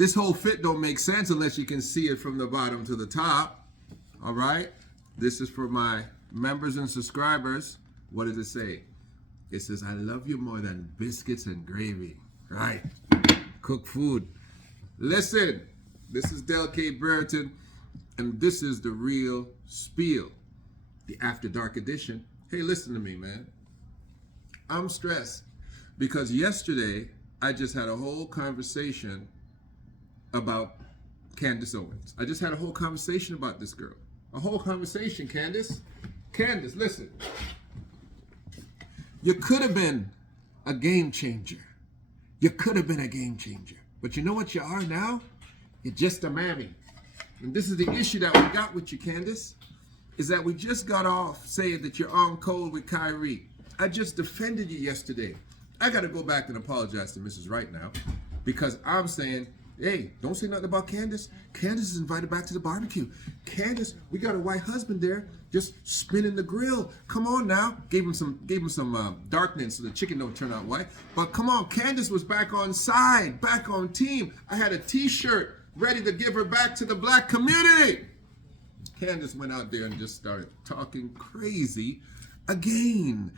This whole fit don't make sense unless you can see it from the bottom to the top. All right? This is for my members and subscribers. What does it say? It says, I love you more than biscuits and gravy. Right? Cook food. Listen, this is Del K. Brereton, and this is the real spiel, the After Dark edition. Hey, listen to me, man. I'm stressed because yesterday I just had a whole conversation about Candace Owens. I just had a whole conversation about this girl. A whole conversation, Candace. Candace, listen. You could have been a game changer. You could have been a game changer. But you know what you are now? You're just a mammy. And this is the issue that we got with you, Candace, is that we just got off saying that you're on cold with Kyrie. I just defended you yesterday. I got to go back and apologize to Mrs. Wright now because I'm saying, hey, don't say nothing about Candace. Candace is invited back to the barbecue. Candace, we got a white husband there just spinning the grill. Come on now. Gave him some darkness so the chicken don't turn out white. But come on, Candace was back on side, back on team. I had a t-shirt ready to give her back to the black community. Candace went out there and just started talking crazy again.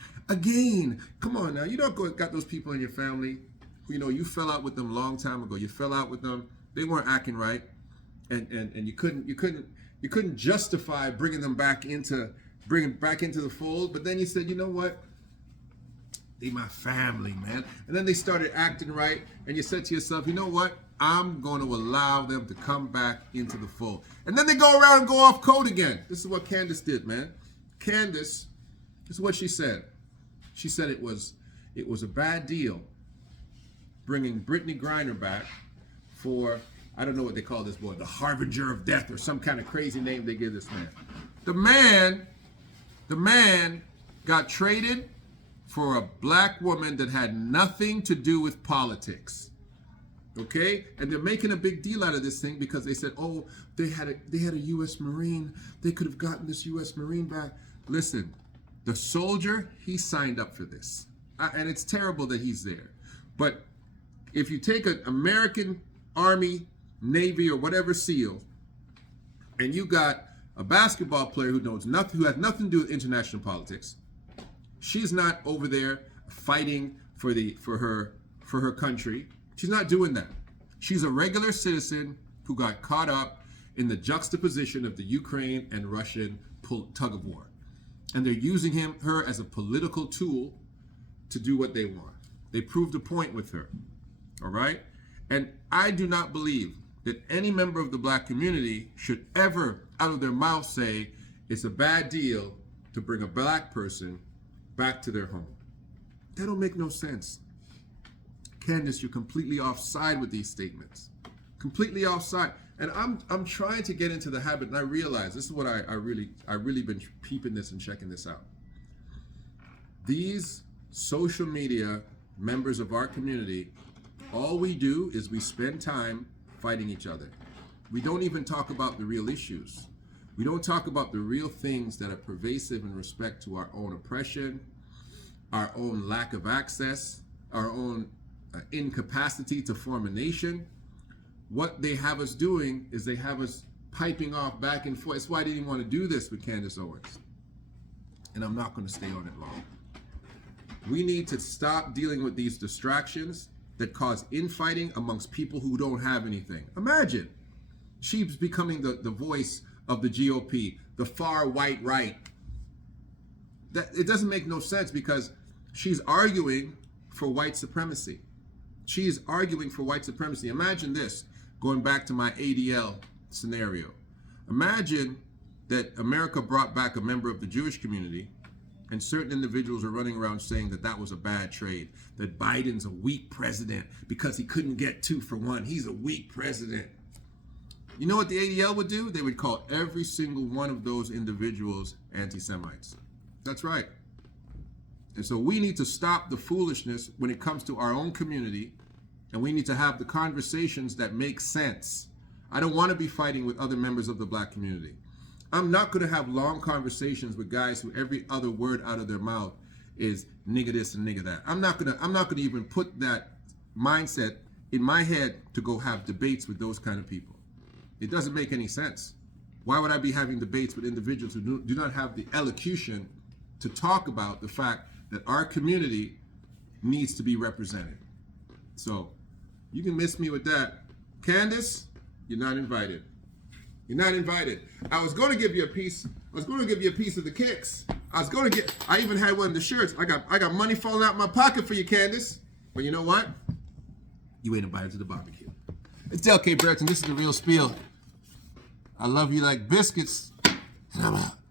Come on now. You don't got those people in your family who, you know, you fell out with them a long time ago. You fell out with them. They weren't acting right. And you couldn't justify bringing them back into the fold. But then you said, you know what? They my family, man. And then they started acting right. And you said to yourself, you know what? I'm going to allow them to come back into the fold. And then they go around and go off code again. This is what Candace did, man. Candace, this is what she said. She said it was a bad deal bringing Brittany Griner back for, I don't know what they call this boy, the harbinger of death or some kind of crazy name they give this man. The man got traded for a black woman that had nothing to do with politics. Okay? And they're making a big deal out of this thing because they said, oh, they had a U.S. Marine. They could have gotten this U.S. Marine back. Listen, the soldier, he signed up for this. And it's terrible that he's there. But if you take an American Army, Navy, or whatever SEAL, and you got a basketball player who knows nothing, who has nothing to do with international politics, she's not over there fighting for her country. She's not doing that. She's a regular citizen who got caught up in the juxtaposition of the Ukraine and Russian tug of war. And they're using her as a political tool to do what they want. They proved a point with her. All right? And I do not believe that any member of the black community should ever, out of their mouth, say it's a bad deal to bring a black person back to their home. That don't make no sense. Candace, you're completely offside with these statements. Completely offside. And I'm trying to get into the habit, and I realize this is what I really been peeping this and checking this out. These social media members of our community, all we do is we spend time fighting each other. We don't even talk about the real issues. We don't talk about the real things that are pervasive in respect to our own oppression, our own lack of access, our own incapacity to form a nation. What they have us doing is they have us piping off back and forth. That's why I didn't want to do this with Candace Owens. And I'm not going to stay on it long. We need to stop dealing with these distractions that cause infighting amongst people who don't have anything. Imagine she's becoming the voice of the GOP, the far white right. It doesn't make no sense because she's arguing for white supremacy. She's arguing for white supremacy. Imagine this, going back to my ADL scenario. Imagine that America brought back a member of the Jewish community and certain individuals are running around saying that that was a bad trade, that Biden's a weak president because he couldn't get 2 for 1. He's a weak president. You know what the ADL would do? They would call every single one of those individuals anti-Semites. That's right. And so we need to stop the foolishness when it comes to our own community, and we need to have the conversations that make sense. I don't want to be fighting with other members of the black community. I'm not going to have long conversations with guys who every other word out of their mouth is nigga this and nigga that. I'm not going to even put that mindset in my head to go have debates with those kind of people. It doesn't make any sense. Why would I be having debates with individuals who do not have the elocution to talk about the fact that our community needs to be represented? So you can miss me with that. Candace, you're not invited. You're not invited. I was going to give you a piece. I was going to give you a piece of the kicks. I even had one of the shirts. I got money falling out my pocket for you, Candace. But you know what? You ain't invited to the barbecue. It's LK Burton. This is The Real Spiel. I love you like biscuits. And I'm out.